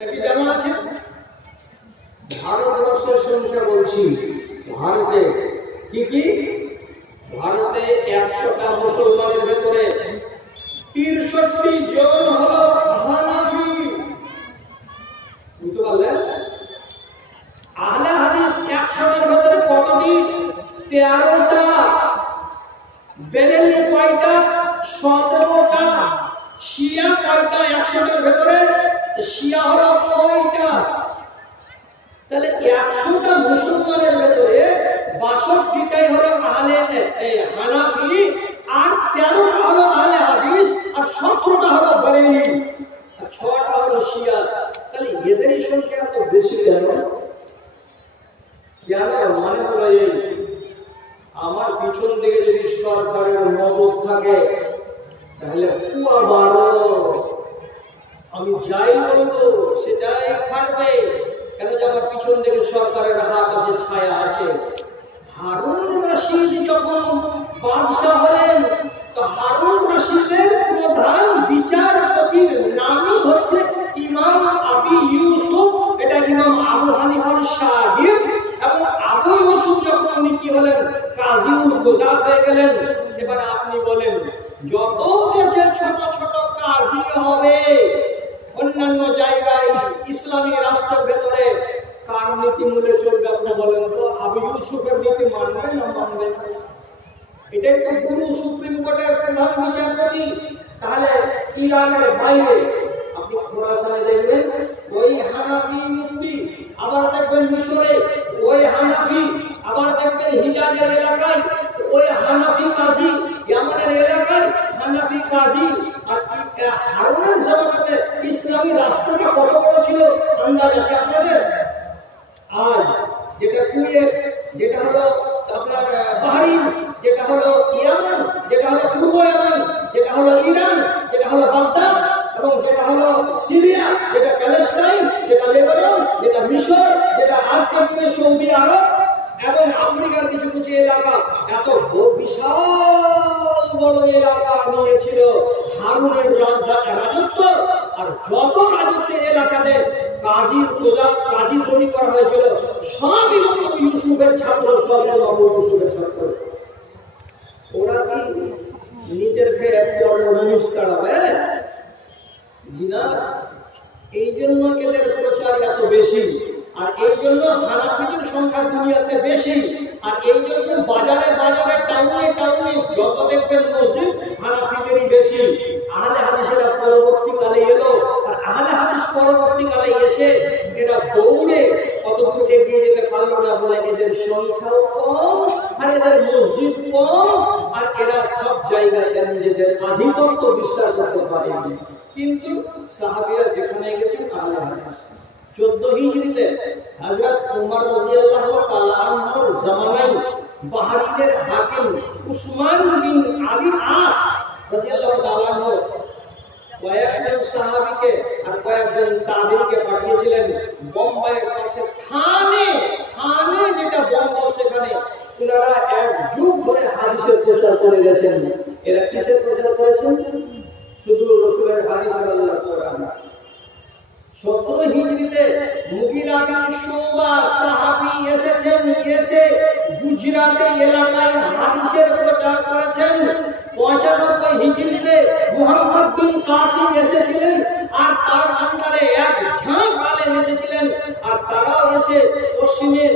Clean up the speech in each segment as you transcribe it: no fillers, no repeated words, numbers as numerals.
কি জানা আছে? ভারতবর্ষের সংখ্যা বলছি, ভারতে কি কি, ভারতে 100টা মুসলমানের ভেতরে 63 জন হলো হানাফি। বুঝতে পারলেন? আহলে হাদিস 100টার ভেতরে কতটি? 13টা। বেরেলি কয়টা? 17টা। শিয়া কয়টা 100টার ভেতরে? শিয়া হলো 6টা। তাহলে 100টা মুসলমানের ভেতরে 62টাই হলো আহলে হানাফি, আর 13টা হলো আহলে হাদিস, আর 17টা হলো বেরেলি, আর 6টা হলো শিয়া। তাহলে এদেরই সংখ্যা এত বেশি কেন? কেন? মানে হলো এই, আমার পিছন দিকে যদি সরকারের নজর থাকে তাহলে পুয়া বারো, আমি যাই বলবো সেটাই খাটবে। কেন? যে আমার পিছন দিকে সরকারের হাত আছে, ছায়া আছে। হারুন রশিদ যখন বাদশাহ হলেন, তো হারুন রশিদের প্রধান বিচারপতির নামই হচ্ছে ইমাম আবি ইউসুফ। এটা ইমাম আবু হানিফার শাগির্দ। এবং আবু ইউসুফ যখন উনি কি হলেন, কাজীউল কুযাত হয়ে গেলেন। এবার আপনি বলেন, যত দেশে ছোট ছোট কাজী হবে অন্যান্য জায়গায় ইসলামী রাষ্ট্রের ভেতরে, কার নীতি মূলে চলবে আপনি বলেন তো? আবু ইউসুফের নীতি মানবে না মানবে না? এটাই তো গুরু, সুপ্রিম কোর্টের প্রধান বিচারপতি। তাহলে ইরানের বাইরে আপনি খোরাসানে দেখবেন ওই হানাফি মুফতি, আবার দেখবেন মিশরে ওই হানাফি, আবার দেখবেন হিজাজের এলাকায় ওই হানাফি কাজী, ইয়ামানের এলাকায় হানাফি কাজী। আর হারুনের জামানাতে ইসলামী রাষ্ট্রটা কত বড় ছিল আন্দাজ আছে আপনাদের? আর যেটা কুয়েত, যেটা হলো আপনার বাহরিন, যেটা হলো ইয়ামান, যেটা হলো পূর্ব ইয়ামান, যেটা হলো ইরান, যেটা হলো বাগদাদ, এবং যেটা হলো সিরিয়া, যেটা প্যালেস্টাইন, যেটা লেবানন, যেটা মিশর, যেটা আজকের দিনে সৌদি আরব, এবং আফ্রিকার কিছু কিছু এলাকা, এত বিশাল বড় এলাকা নিয়েছিল হারুনের রাজত্ব। আর যত রাজত্বের এলাকাতে কাজী তৈরি করা হয়েছিল সব ইমাম আবু ইউসুফের ছাত্র, সব ইমাম আবু ইউসুফের ছাত্র। ওরা কি নিজের খেয়ে পরের মানুষ কাড়াবে? জি না। এই জন্য এদের প্রচার এত বেশি, আর এই জন্য হানাফিদের সংখ্যা দুনিয়াতে বেশি, আর এই জন্য বাজারে বাজারে টাউনে টাউনে যত দেখবেন মসজিদ হানাফিদেরই বেশি। আহলে হাদিসেরা পরবর্তীকালে এলো, আর আহলে হাদিস পরবর্তীকালে এসে এরা দৌড়ে অত দূর এগিয়ে যেতে পারলো না বলে এদের সংখ্যাও কম, আর এদের মসজিদ কম, আর এরা সব জায়গায় নিজেদের আধিপত্য বিস্তার করতে পারেনি। কিন্তু সাহাবীরা যেখানে গেছেন আহলে হাদিস। 14 হিজরিতে হযরত ওমর রাদিয়াল্লাহু তাআলা আনহুর জামানায় বাহরিনের হাকিম উসমান বিন আলী আস রাদিয়াল্লাহু তাআলা আনহু কয়েকজন সাহাবীকে আর কয়েকজন তাবেঈকে পাঠিয়েছিলেন বোম্বাইয়ের পাশে থানে, যেটা বম্বে, সেখানে ওনারা এক যুগ ধরে হাদিসের প্রচার করে গেছেন। এরা কিসের প্রচার করেছেন? শুধু রাসূলের হাদিস আর আল্লাহর কোরআন। 17 হিজরিতে মুগিরা বিন শুবা সাহাবী এসেছেন, এসে গুজরাটের এলাকায় হাদিসের প্রচার করেছেন। 95 হিজরিতে মুহাম্মদ বিন কাসিম এসেছিলেন, আর তার আন্ডারে এক ঝাঁক আলেম এসেছিলেন, আর তারাও এসে পশ্চিমের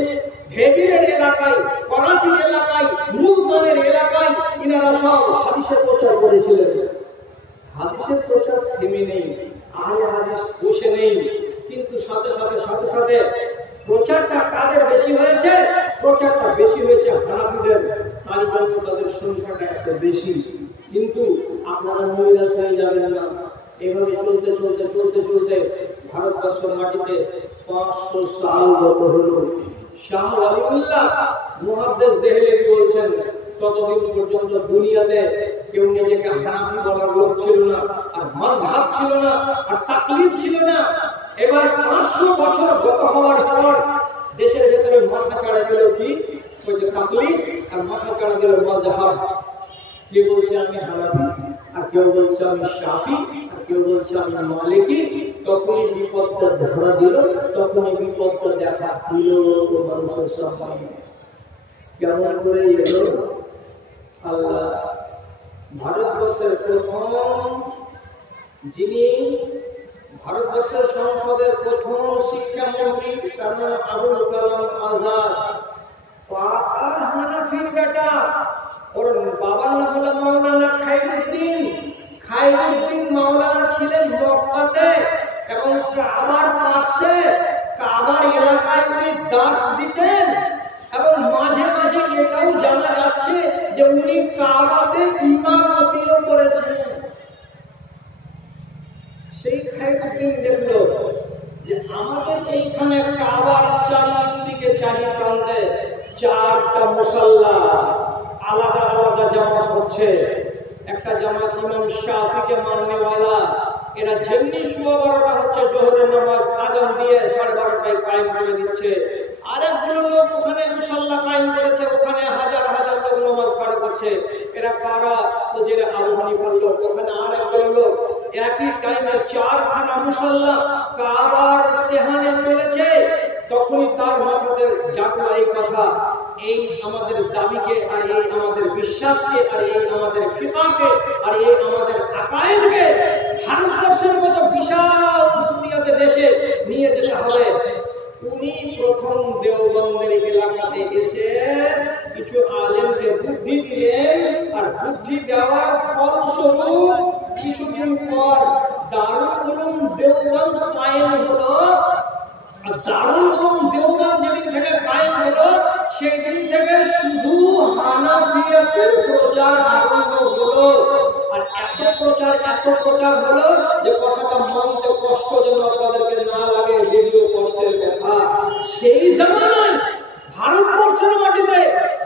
ভেবিরের এলাকায়, করাচির এলাকায়, মুলতানের এলাকায় ইনারা সব হাদিসের প্রচার করেছিলেন। হাদিসের প্রচার থেমে নেই, আহলে হাদিস বসে নেই, কিন্তু সাথে সাথে প্রচারটা কাদের বেশি হয়েছে? প্রচারটা বেশি হয়েছে হানাফিদের, তার জন্য তাদের সংখ্যাটা এত বেশি। কিন্তু আপনারা নৈরাশ হয়ে যাবেন না। এভাবে চলতে ভারতবর্ষের মাটিতে 500 সাল গত হলো। শাহ ওয়ালিউল্লাহ মুহাদ্দিস দেহলেভি বলছেন, ততদিন পর্যন্ত দুনিয়াতে কেউ নিজেকে হানাফি বলার লোক ছিল না, আর মাযহাব ছিল না, আর তাকলিদ ছিল না। এবার 500 বছর গত হওয়ার পর দেশের ভেতরে মাথা চাড়া গেল কি? ওই যে তাকলিদ, আর মাথা চাড়া গেল মাযহাব। কে বলছে আমি হানাফি, আর কেউ বলছে আমি শাফি, আর কেউ বলছে আমি মালিকই, তখনই বিপদটা ধরা দিল, তখনই বিপদটা দেখা দিল মানুষের সামনে। কেমন করে এলো? আল্লাহ ভারতবর্ষের প্রথম যিনি ভারতবর্ষের সংসদের প্রথম শিক্ষামন্ত্রী, তার নাম আবুল কালাম আজাদ। পাকার হানাফির বেটা, ওর বাবার নাম হলো মাওলানা খায়রুদ্দিন। খায়রুদ্দিন মাওলানা ছিলেন মক্কাতে এবং কাবার পাশে, কাবার এলাকায় উনি দাস দিতেন এবং মাঝে মাঝে এটাও জানা যাচ্ছে যে উনি কাবাতে ইমামতিও করেছেন। সেই খায়রুদ্দিন দেখলো যে আমাদের এইখানে কাবার চারিদিকে চারি প্রান্তে 4টা মুসাল্লা, আলাদা আলাদা জামাত হচ্ছে। একটা জামাত ইমাম শাফিকে মাননেওয়ালা, এরা যেমনি 12:15 হচ্ছে জোহরের নামাজ আজান দিয়ে 12:30টায় কায়েম করে দিচ্ছে। আরেকগুলো লোক ওখানে মুসাল্লা কায়েম করেছে, ওখানে হাজার হাজার লোক নামাজ কায়েম করছে। এরা কারা? বলছে এরা আবু হানিফার লোক। ওখানে আরেকগুলো লোক একই টাইমে 4খানা মুসাল্লা কাবার সেহানে চলেছে। তখনই তার মাথাতে জাগলো এই কথা, এই আমাদের দাবিকে আর এই আমাদের বিশ্বাসকে আর এই আমাদের ফিকাহকে আর এই আমাদের আকায়েদকে ভারতবর্ষের মতো বিশাল দুনিয়াতে দেশে নিয়ে যেতে হবে। উনি প্রথম দেওবন্দের এলাকাতে এসে কিছু আলেমকে বুদ্ধি দিলেন, আর বুদ্ধি দেওয়ার ফলস্বরূপ কিছুদিন পর দারুল উলুম দেওবন্দ কায়েম হলো। আর দারুল উলুম দেওবন্দ যেদিন থেকে কায়েম হলো সেই দিন থেকে শুধু হানাফিয়াতের প্রচার আরম্ভ হলো। আর এত প্রচার হলো যে কথাটা মানতে কষ্ট যেন আপনাদেরকে না লাগে, যেগুলো কষ্টের কথা। সেই জামানায় ভারতবর্ষের মাটিতে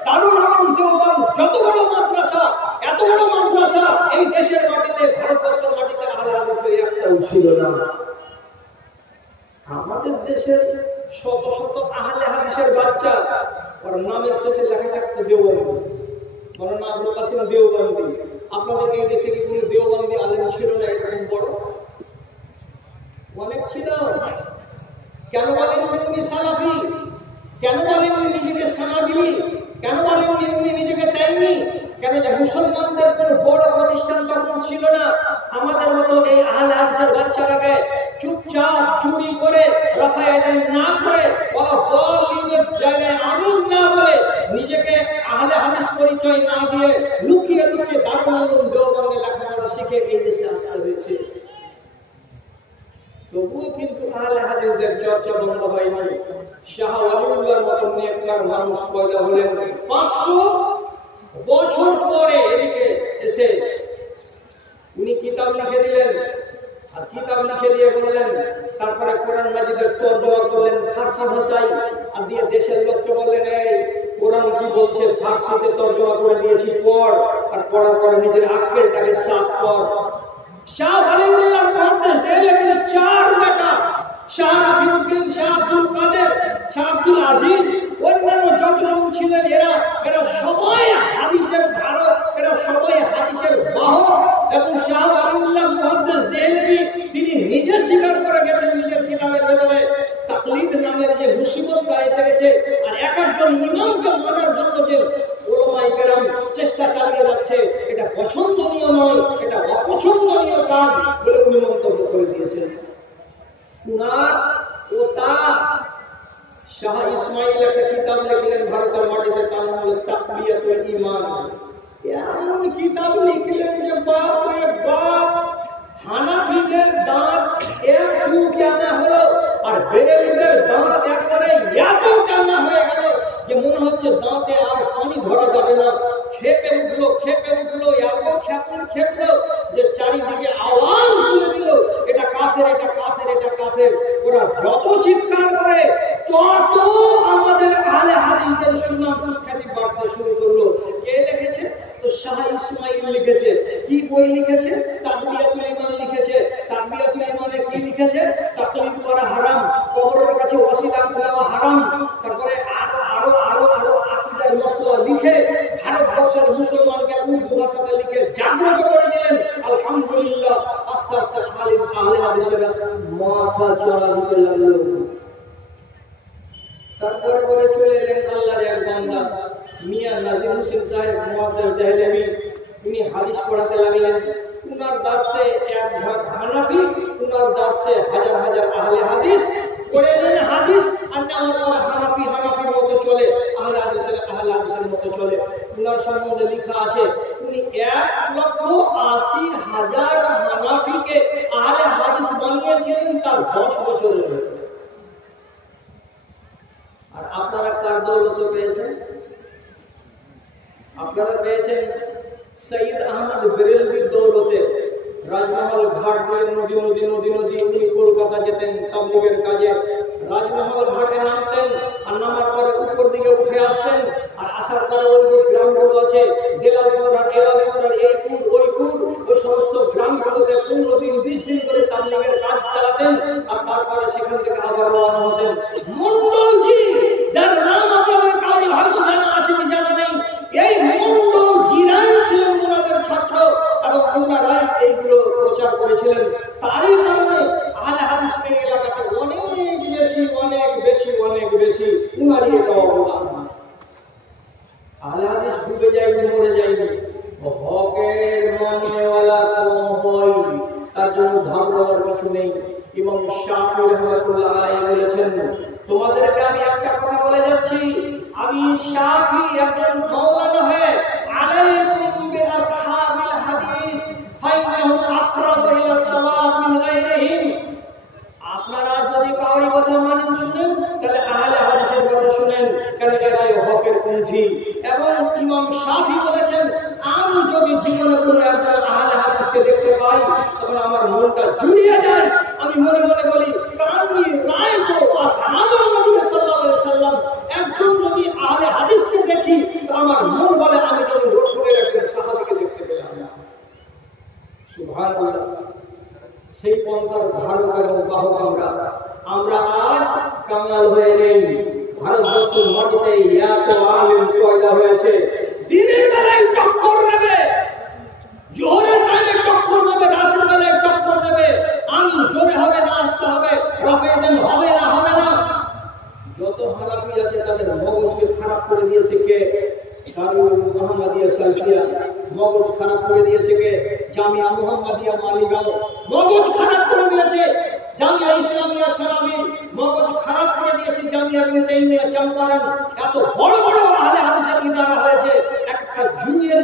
দারুল উলুম দেওবন্দ যত বড় মাদ্রাসা, এত বড় মাদ্রাসা এই দেশের মাটিতে, ভারতবর্ষের মাটিতে আহলে হাদিসের একটাও ছিল না। আমাদের দেশের শত শত আহলে হাদিসের বাচ্চা, ওর নামের শেষে লেখা থাকতো দেওবন্দি, মৌলানা আবুল কাসিম দেওবন্দি। আপনাদের এই দেশে কি কোনো দেওবন্দি আলেম ছিল না এরকম বড়? অনেক ছিল। কেন বলেন উনি সালাফি? কেন বলেন উনি নিজেকে সানাবিলি? কেন বলেন উনি নিজেকে দেননি? কেন? যে মুসলমানদের কোনো বড় প্রতিষ্ঠান তখন ছিল না। আমাদের মতো এই আহলে হাদিসের বাচ্চারাকে চুপচাপ চুরি করে, রাফায়েদান না করে, বলিনের জায়গায় আমিন না বলে, নিজেকে আহলে হাদিস পরিচয় না দিয়ে লুকিয়ে লুকিয়ে দারুল উলুম দেওবন্দে লেখাপড়া শিখে এই দেশে আসতে হয়েছে। তবুও কিন্তু আহলে হাদিসদের চর্চা বন্ধ হয়নি। শাহ ওয়ালিউল্লাহর মতো নেককার মানুষ পয়দা হলেন 500 বছর পরে। এদিকে এসে উনি কিতাব লিখে দিলেন, আর কিতাব লিখে দিয়ে বললেন, তারপরে কোরআন মাজিদের তরজমা করলেন ফার্সি ভাষায়, আর দিয়ে দেশের লোককে বললেন এই কোরআন কি বলছে ফার্সিতে তরজমা করে দিয়েছি, পড়। আর পড়ার পরে নিজের আক্কেলটাকে সাফ কর। শাহ ওয়ালিউল্লাহ মুহাদ্দিস দেহলভীর 4 বেটা, শাহ রাফিউদ্দিন, শাহ আব্দুল কাদের, শাহ আব্দুল আজিজ, অন্যান্য যতজন ছিলেন, এরা সবাই হাদিসের ধারক, এরা সবাই হাদিসের বাহক। এবং শাহ ওয়ালিউল্লাহ মুহাদ্দিস দেহলভী তিনি নিজে স্বীকার করে গেছেন নিজের কিতাবের ভেতরে তাকলিদ নামের যে মুসিবতটা এসে গেছে, আর এক একজন ইমামকে মানার জন্য যে ওলামায়ে কেরাম চেষ্টা চালিয়ে যাচ্ছে, এটা পছন্দনীয় নয়, এটা অপছন্দনীয় কাজ বলে উনি মন্তব্য করে দিয়েছেন। উনার ও তার শাহ ইসমাইল একটা কিতাব লিখলেন ভারতের মাটিতে, তার নাম হলো তাকবিয়াতুল ঈমান। এমন কিতাব লিখলেন যে বাপ রে বাপ, হানাফিদের দাঁত এক দু টানা হলো, আর বেরেলিদের দাঁত একবারে এত টানা হয়ে গেল যে মনে হচ্ছে দাঁতে আর পানি ধরা যাবে না। খেপে উঠলো, এত খেপলো যে চারিদিকে আওয়াজ তুলে দিল, এটা কাফের, এটা কাফের, এটা কাফের। ওরা যত চিৎকার করে তত আমাদের আহলে হাদিসদের সুনাম সুখ্যাতি বাড়তে শুরু করলো। কে লিখেছে? তো শাহ ইসমাইল লিখেছে। কি বই লিখেছে? তাকবিয়াতুল ঈমান লিখেছে। তাকবিয়াতুল ঈমানে কি লিখেছে? তাকলিদ করা হারাম, কবরের কাছে ওসিলা নেওয়া হারাম। তারপরে আরো আরো আরো আরো আকীদার মসলা লিখে ভারতবর্ষের মুসলমানকে উর্দু ভাষাতে লিখে জাগ্রত করে দিলেন। আলহামদুলিল্লাহ আস্তে আস্তে আহলে হাদিসের মাথা চড়া দিতে লাগলো। তারপরে পরে চলে এলেন আল্লাহর এক বান্দা মিয়া নাজির হোসেন সাহেব মুহাদ্দিস দেহলভী। উনি হাদিস পড়াতে লাগলেন। উনার দার্সে এক ঝাঁক হানাফি, উনার দার্সে হাজার হাজার আহলে হাদিস। পড়ে নিলেন হাদিস আর নেওয়ার পরে হানাফির মতো চলে, আহলে হাদিসের মতো চলে। উনার সম্বন্ধে লেখা আছে উনি 1,80,000 হানাফিকে আহলে হাদিস বানিয়েছিলেন তার 10 বছরের মধ্যে। আর আপনারা কার দৌলতে পেয়েছেন? আপনারা পেয়েছেন সৈয়দ আহমদ বেরেলভির দৌলতে। রাজমহল ঘাট দিয়ে নদী উনি কলকাতা যেতেন তাবলীগের কাজে। রাজমহল ঘাটে নামতেন আর নামার পরে উপর দিকে উঠে আসতেন। আর আসার পরে ওই যে গ্রামগুলো আছে দেলালপুর আর এলালপুর আর এইপুর ওইপুর, ওই সমস্ত গ্রামগুলোতে 15 দিন 20 দিন করে তাবলীগের কাজ চালাতেন। আর তারপরে সেখান থেকে আবার রওনা হতেন। মন্ডলজি, যার নাম আপনাদের কাউরি হয়তো জানা আছে কি জানা নেই, এই মন্ডল জিরান ছিলেন ওনাদের ছাত্র এবং ওনারাই এইগুলো প্রচার করেছিলেন। তারই কারণে আহলে হাদিস এই এলাকাতে অনেক বেশি উনারই এটা অবদান। আহলে হাদিস ডুবে যায়নি, মরে যায়নি। হকের মাননেওয়ালা কম হয়, তার জন্য ঘাবড়াবার কিছু নেই। ইমাম শাফি রাহমাতুল্লাহ আলাইহি বলেছেন, তোমাদেরকে আমি একটা কথা বলে যাচ্ছি, আমি শাফি একজন মাওলানা হয়ে আলাইকুম বিআসহাবিল হাদিস ফাইন্নাহুম আকরাবু ইলা সাওয়াব মিন গায়রিহিম। আপনারা যদি কাউরি কথা মানেন শুনেন, তাহলে আহলে হাদিসের কথা শুনেন, কারণ এরাই হকের পন্থী। এবং ইমাম শাফি বলেছেন, আমি যদি জীবনে কোনো একজন আহলে হাদিসকে দেখতে পাই তখন আমার মনটা জুড়িয়ে যায়। আমি মনে মনে বলি, কারণই রায় তো আসহাবুল নবী সাল্লাল্লাহু আলাইহি সাল্লাম, একজন যদি আহলে হাদিসকে দেখি তো আমার মন বলে আমি যেন রাসূলের একজন সাহাবীকে দেখতে পেলাম। সুবহানাল্লাহ। সেই পন্থার ধারক এবং বাহক আমরা আজ কাঙাল হয়ে নেই। ভারতবর্ষের মাটিতে এত আলেম পয়দা হয়েছে, দিনের বেলায় টক্কর নেবে, জোহরের টাইমে টক্কর নেবে, রাতের বেলায় টক্কর নেবে। আমি জোরে হবে না, আসতে হবে, রাফেদান হবে না। যত হানাফি আছে তাদের মগজকে খারাপ করে দিয়েছে কে? দারুল মুহাম্মাদিয়া সালফিয়া। মগজ খারাপ করে দিয়েছে কে? জামিয়া মুহাম্মাদিয়া মালিগাঁও। মগজ খারাপ করে দিয়েছে জামিয়া ইসলামিয়া সালামির। মগজ খারাপ করে দিয়েছে জামিয়া ইবনে তাইমিয়া চম্পারণ। এত বড় বড় আহলে হাদিসের ইদারা হয়েছে, একটা জুয়েল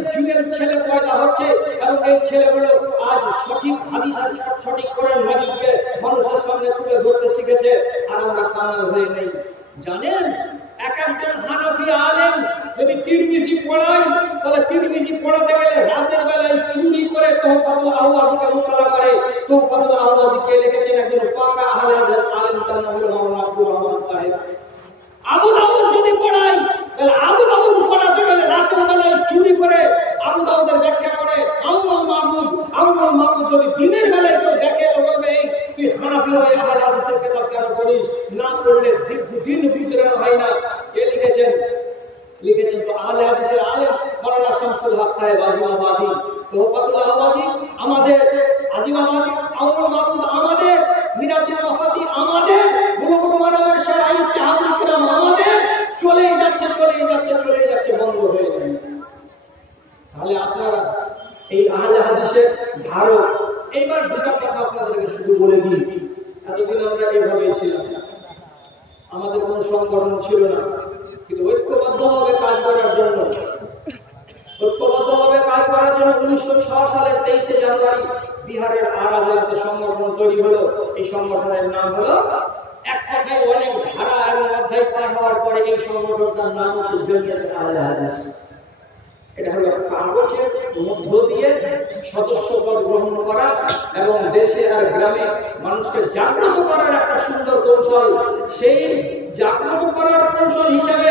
ছেলে পয়দা হচ্ছে এবং এই ছেলেগুলো আজ সঠিক হাদিস আর সঠিক কোরআন মাজিদকে মানুষের সামনে তুলে ধরতে শিখেছে। আর আমরা কাঙাল হয়ে নেই। জানেন, এক একজন হানাফি আলেম যদি তিরমিজি পড়ায়, তাহলে তিরমিজি পড়াতে গেলে রাতের বেলায় চুরি করে তোহফাতুল আহওয়াজিকে মুতালা করে। তোহফাতুল আহওয়াজি কে লিখেছেন? একজন পাকা আহলে হাদিস আলেম, তার নাম হলো মাওলানা আব্দুর রহমান সাহেব। আবু দাউদ যদি পড়ায়, তাহলে আবু দাউদ পড়াতে গেলে রাতের বেলায় চুরি করে আবু দাউদের ব্যাখ্যা করে। আউয়াল মাহমুদ যদি দিনের বেলায় কেউ দেখে তো বলবে, এই তুই হানাফি হয়ে আহলে হাদিসের কিতাব কেন পড়িস? না পড়লে দিন গুজরানো হয় না। কে লিখেছেন তো আহলে হাদিসের আলেম মাওলানা শামসুল হক সাহেব আজিমাবাদী। তোহফাতুল আহওয়াজি আমাদের, আজিমাবাদী, আউয়াল মাহমুদ আমাদের, মিরাতুল ওয়াফাতি আমাদের, বুলুগুল মারামের সেরা ইত্তেহাদুল কিরাম আমাদের। চলেই যাচ্ছে, বন্ধ হয়ে যাবে। তাহলে আপনারা এই আহলে হাদিসের ধারক। এইবার দুটা কথা আপনাদেরকে শুধু বলে দিই। এতদিন আমরা এইভাবেই ছিলাম, আমাদের কোনো সংগঠন ছিল না, কিন্তু ঐক্যবদ্ধভাবে কাজ করার জন্য 1906 সালের 23শে জানুয়ারি বিহারের আরা জেলাতে সংগঠন তৈরি হলো। এই সংগঠনের নাম হলো, এক কথায় অনেক ধারা এবং অধ্যায় পার হওয়ার পরে এই সংগঠনটার নাম হচ্ছে জমিয়তে আহলে হাদিস। এটা হলো কাগজের মধ্য দিয়ে সদস্যপদ গ্রহণ করা এবং দেশে আর গ্রামে মানুষকে জাগ্রত করার একটা সুন্দর কৌশল। সেই জাগ্রত করার কৌশল হিসাবে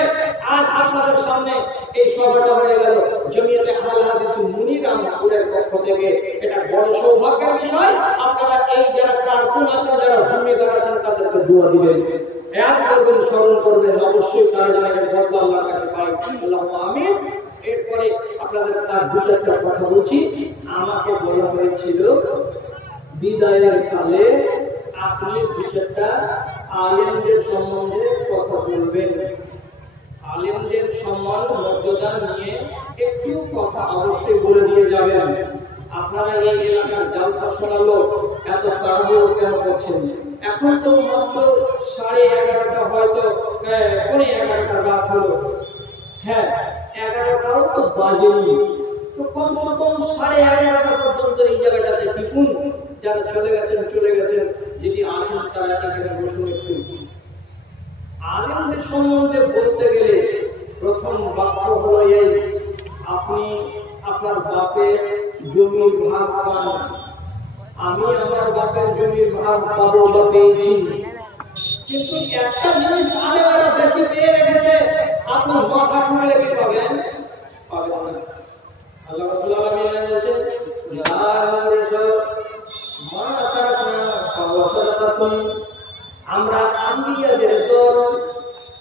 আজ আপনাদের সামনে এই সভাটা হয়ে গেল জমিয়তে আহলে হাদিস মুনিরামপুরের পক্ষ থেকে। এটা বড় সৌভাগ্যের বিষয়। আপনারা এই যারা কার্কুন আছেন, যারা জিম্মেদার আছেন, তাদেরকে দোয়া দিবেন, ইয়াদ করবেন, স্মরণ করবেন। অবশ্যই তারা যেন বদলা আল্লাহর কাছে পায়। আল্লাহুম্মা আমিন। এরপরে আপনাদের আর দু চারটা কথা বলছি। আমাকে বলা হয়েছিল বিদায়ের কালে আপনি দু চারটা আলেমদের সম্বন্ধে কথা বলবেন, আলেমদের সম্মান মর্যাদা নিয়ে একটু কথা অবশ্যই বলে দিয়ে যাবেন। আপনারা এই এলাকার জালসা শোনালো এত তাড়াহুড়ো কেন করছেন? এখন তো মাত্র 11:30 হয়তো 11:30 রাত হলো। হ্যাঁ, 11টাও তো বাজেনি, তো কমসে কম 11:30 পর্যন্ত এই জায়গাটাতে টিকুন। যারা চলে গেছেন, যেটি আসেন তারা এখানে বসুন একটু। আলেমদের সম্বন্ধে বলতে গেলে প্রথম বাক্য হলো এই, আপনি আপনার বাপের জমির ভাগ পান, আমি আমার বাপের জমির ভাগ পাবো বা পেয়েছি। কিন্তু একটা জিনিস আলেমেরা বেশি পেয়ে রেখেছে, আপনি মাথা ঠুকলে কি পাবেন? পাবেন না। আল্লাহ রাব্বুল আলামিন বলেছেন, আমরা আম্বিয়াদের দল,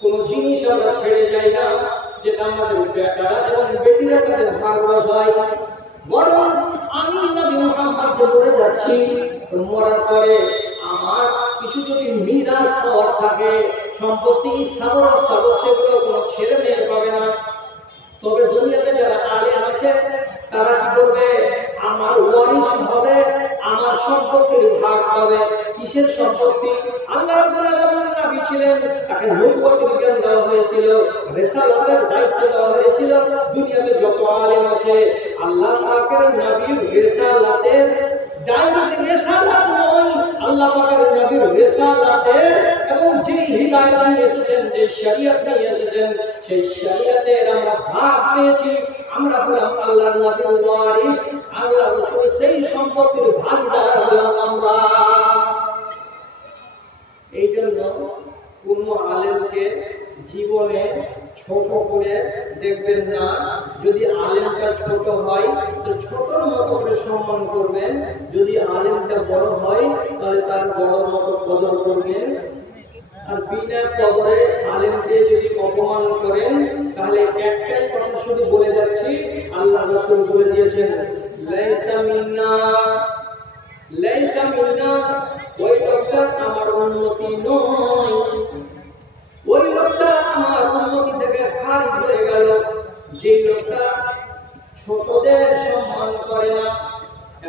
কোন জিনিস আমরা ছেড়ে যাই না যেটা আমাদের বেটারা এবং বেটিরা তাদের ভাগ বসায়। বরং আমি নবী মুহাম্মদ মরে যাচ্ছি, মরার পরে আমার কিছু যদি মিরাস পাওয়ার থাকে, সম্পত্তি স্থাবর অস্থাবর, সেগুলো কোনো ছেলে মেয়ে পাবে না। তবে দুনিয়াতে যারা আলেম আছে তারা কি করবে? আমার ওয়ারিশ হবে, আমার সম্পত্তির ভাগ পাবে। কিসের সম্পত্তি? আল্লাহ রাব্বুল আলামিন নবী ছিলেন, তাকে নবুয়তের জ্ঞান দেওয়া হয়েছিল, রিসালাতের দায়িত্ব দেওয়া হয়েছিল। দুনিয়াতে যত আলেম আছে, আল্লাহ পাকের নবীর রিসালাতের ডাইরেক্ট রিসালাত নয়, আল্লাহ পাকের নবীর রিসালাতের এবং যে হিদায়াত নিয়ে এসেছেন, যে শরীয়ত নিয়ে এসেছেন, সেই শরীয়তের আমরা ভাগ পেয়েছি। আমরা হলাম আল্লাহর নবীর ওয়ারিস, আল্লাহ রাসূল সেই সম্পত্তির ভাগীদার হলাম আমরা। এই জন্য কোন আলেমকে জীবনে ছোট করে দেখবেন না। যদি আলেমটা ছোট হয় তো ছোটর মতো করে সম্মান করবেন, যদি আলেমটা বড় হয় তাহলে তার বড় মতো কদর করবেন। আর বিনা কদরে আলেমকে যদি অপমান করেন তাহলে একটাই কথা শুধু বলে যাচ্ছি, আল্লাহ রাসূল বলে দিয়েছেন, লাইসা মিন্না, লাইসা মিন্না, ওই লোকটা আমার উম্মতি নয়, ওই লোকটা আমার উম্মতি থেকে খারিজ হয়ে গেল। যে লোকটা ছোটদের সম্মান করে না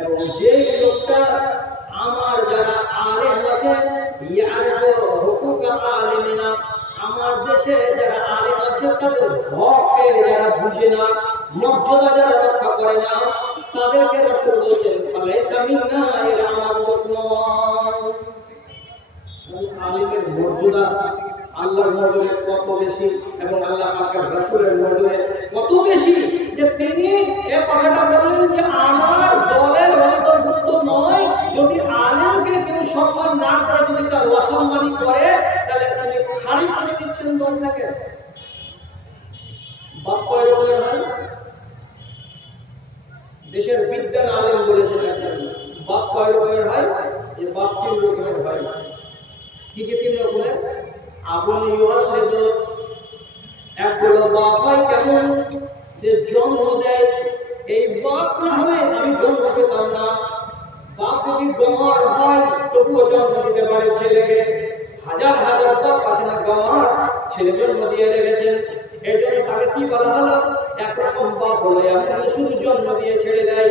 এবং যে লোকটা আমার যারা আলেম আছে, আমার দেশে যারা আলেম আছে তাদের হকের যারা বুঝে না, মর্যাদা যারা রক্ষা করে না, তাদেরকে রাসূল বলেছেন, লাইসা মিন্না, এরা আমার লোক নয়। আলেমের মর্যাদা আল্লাহর নজরে কত বেশি এবং আল্লাহ পাকের রাসূলের নজরে কত বেশি যে তিনি এই কথাটা বললেন যে আমার দলের অন্তর্ভুক্ত নয়। যদি আলেমকে কেউ সম্মান না করে, যদি তার অসম্মানী করে, তাহলে তিনি খারিজ করে দিচ্ছেন দল থেকে। বাপ কয় রকমের হয়? দেশের বিদ্যান আলেম বলেছেন বাপ কয় রকমের হয়? যে বাপ 3 রকমের হয়। কি কি 3 রকমের? আপনি ইউহাল্লিদ, এক হলো বাপ হয় কেমন? যে জন্ম দেয়। এই বাপ না হলে আমি জন্ম পেতাম না। বাপ যদি গমার হয় তবুও জন্ম দিতে পারে ছেলেকে। হাজার হাজার বাপ আছে না গমার, ছেলে জন্ম দিয়ে রেখেছেন। এই জন্য তাকে কি বলা হলো? একরকম বাপ হলো এমন শুধু জন্ম দিয়ে ছেড়ে দেয়।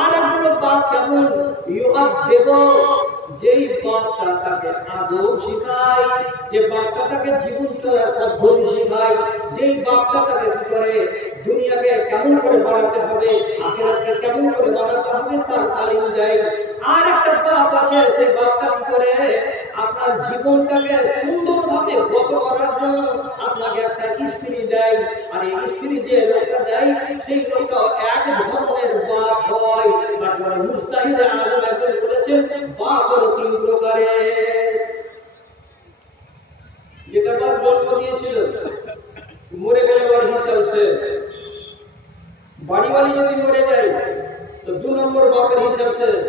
আর একগুলো বাপ কেমন? ইউহাদ্দিব, যেই বাপটা তাকে আদব শিখায়, যে বাপটা তাকে জীবন চলার পদ্ধতি শিখায়, যেই বাপটা তাকে কি করে দুনিয়াকে কেমন করে বানাতে হবে, আখিরাতকে কেমন করে বানাতে হবে তার তালিম দেয়। আর একটা বাপ আছে, সেই বাপটা কি করে আপনার জীবনটাকে সুন্দরভাবে গত করার জন্য আপনাকে একটা স্ত্রী দেয়। আর এই স্ত্রী যে লোকটা দেয়, সেই লোকটা এক ধরনের বাপ হয়। আর মুস্তাহিদ আলম একজন বলেছেন, বাপ হলো 3 প্রকারের। যেটা বাপ জন্ম দিয়েছিল, মরে গেলে ওর হিসাব শেষ। বাড়িওয়ালি যদি মরে যায় তো 2 নম্বর বাপের হিসাব শেষ।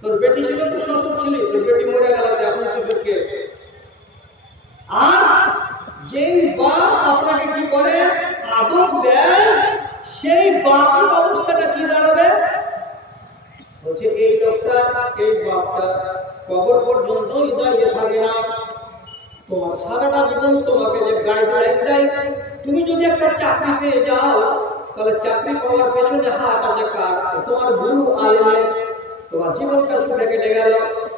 তোর বেটি ছিল তো শ্বশুর ছিল, তোর বেটি মরে গেল তো এখন তোকে। আর যেই বাপ আপনাকে কি করে আদব দেয়, সেই বাপের অবস্থাটা কি দাঁড়াবে? বলছে এই লোকটা, এই বাপটা কবর পর্যন্তই দাঁড়িয়ে থাকে না। তোমার সারাটা জীবন তোমাকে যে গাইডলাইন দেয়, তুমি যদি একটা চাকরি পেয়ে যাও, তাহলে চাকরি পাওয়ার পেছনে হাত আছে কার? তোমার গুরু আলেমের। তোমার জীবনটা সুখে কেটে গেল।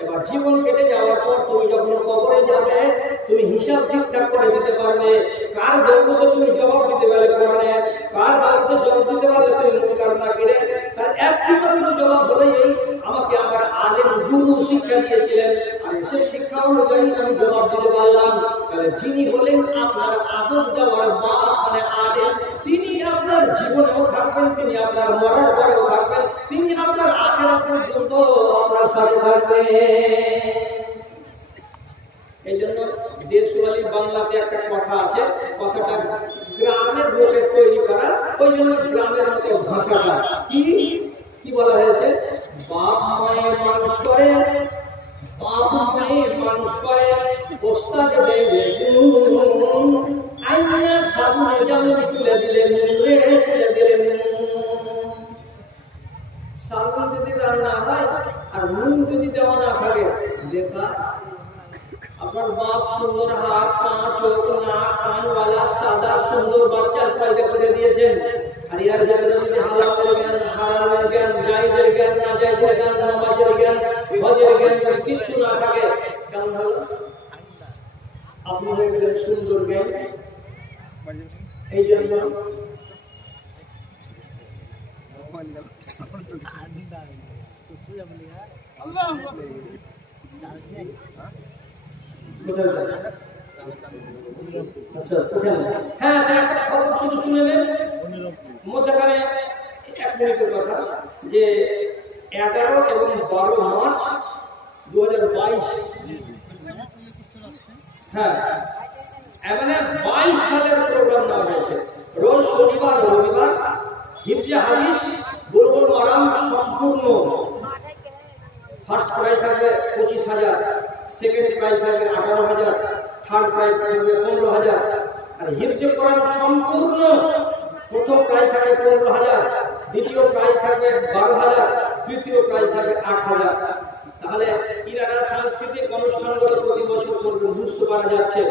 এবার জীবন কেটে যাওয়ার পর তুমি যখন কবরে যাবে, তুমি হিসাব ঠিকঠাক করে দিতে পারবে। কার দৌলতে তুমি জবাব দিতে পারলে কোরআনের, কার দৌলতে জবাব দিতে পারলে তুমি মুনকার নাকিরের। তার একটি মাত্র জবাব হলো এই, আমাকে আমার আলেম গুরু শিক্ষা দিয়েছিলেন, আর সে শিক্ষা অনুযায়ী আমি জবাব দিতে পারলাম। তাহলে যিনি হলেন আপনার আদর দেওয়ার বাপ মানে আলেম, তিনি আপনার জীবনেও থাকবেন, তিনি আপনার মরার পরেও থাকবেন, তিনি আপনার আখিরাত পর্যন্ত আপনার সাথে থাকবেন। এই জন্য দেশওয়ালি বাংলাতে একটা কথা আছে, কথাটা গ্রামের লোকের তৈরি করা, ওই জন্য গ্রামের মতো ভাষাটা কি বলা হয়েছে? বাপ মায়ে মানুষ করে, বাপ মায়ে মানুষ করে, ওস্তাদ দেবে আইনা সামনে যেমন তুলে দিলেন, তুলে দিলেন। সালন যদি রান্না হয় আর নুন যদি দেওয়া না থাকে, দেখা আপনার বাপ সুন্দর হাত পা চোখ নাক কানওয়ালা সাদা সুন্দর বাচ্চার পয়দা করে দিয়েছেন, আর ইয়ার ভেতরে যদি হালালের জ্ঞান, হারামের জ্ঞান, জায়েজের জ্ঞান, না জায়েজের জ্ঞান, নামাজের জ্ঞান, হজের জ্ঞান যদি কিচ্ছু না থাকে, কেমন হলো? আপনি হয়ে গেলেন সুন্দর জ্ঞান। এই জন্য একটা খবর শুধু শুনে নেন মধ্যখানে, 1 মিনিটের কথা, যে 11 এবং 12 মার্চ 2022, হ্যাঁ মানে 22 সালের প্রোগ্রাম নেওয়া হয়েছে। রোজ শনিবার রবিবার হিফজে হাদিস বুলবুল মারাম সম্পূর্ণ। ফার্স্ট প্রাইজ থাকবে 25,000, সেকেন্ড প্রাইজ থাকবে 18,000, থার্ড প্রাইজ থাকবে 15,000, আর হিফজে কোরআন সম্পূর্ণ প্রথম প্রাইজ থাকবে 15,000, দ্বিতীয় প্রাইজ থাকবে 12,000, তৃতীয় প্রাইজ থাকবে 8,000। তাহলে ইনারা সাংস্কৃতিক অনুষ্ঠানগুলো প্রতি বছর করবে, বুঝতে পারা যাচ্ছে।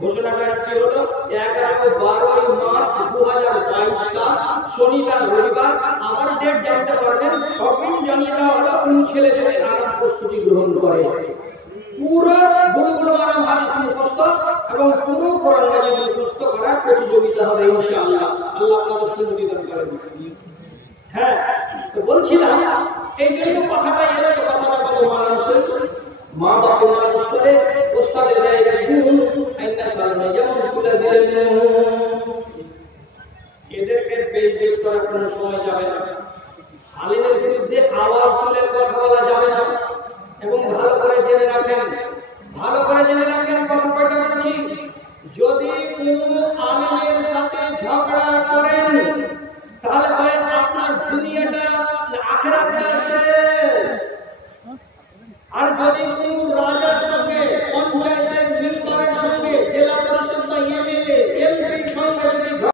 ঘোষণাটা কি হলো? 11-12 মার্চ 2022 সাল শনিবার রবিবার। আবার ডেট জানতে পারবেন, সবই জানিয়ে দেওয়া হলো কোন ছেলে ছেলে আরাম প্রস্তুতি গ্রহণ করে। পুরো বুলবুল মারাম হাদিস মুখস্থ এবং পুরো কোরআন মাজিদ মুখস্থ করার প্রতিযোগিতা হবে ইনশাআল্লাহ। আল্লাহ আপনাদের সুযোগ দান করেন। হ্যাঁ, তো বলছিলাম এই জন্য কথাটা এলো, তো কথাটা কত মানুষ মা বাবা মানুষ করে, ওস্তাদের দেয় গুণ, আইনা সামনে যেমন তুলে দিলেন। এদেরকে বেইজ্জত করার কোনো সময় যাবে না। আলেমের বিরুদ্ধে আওয়াজ তুলে কথা বলা যাবে না। এবং ভালো করে জেনে রাখেন, ভালো করে জেনে রাখেন কথা কয়টা বলছি। যদি কোনো আলেমের সাথে ঝগড়া করেন, তাহলে ভাই আপনার দুনিয়াটা আখিরাতটা শেষ।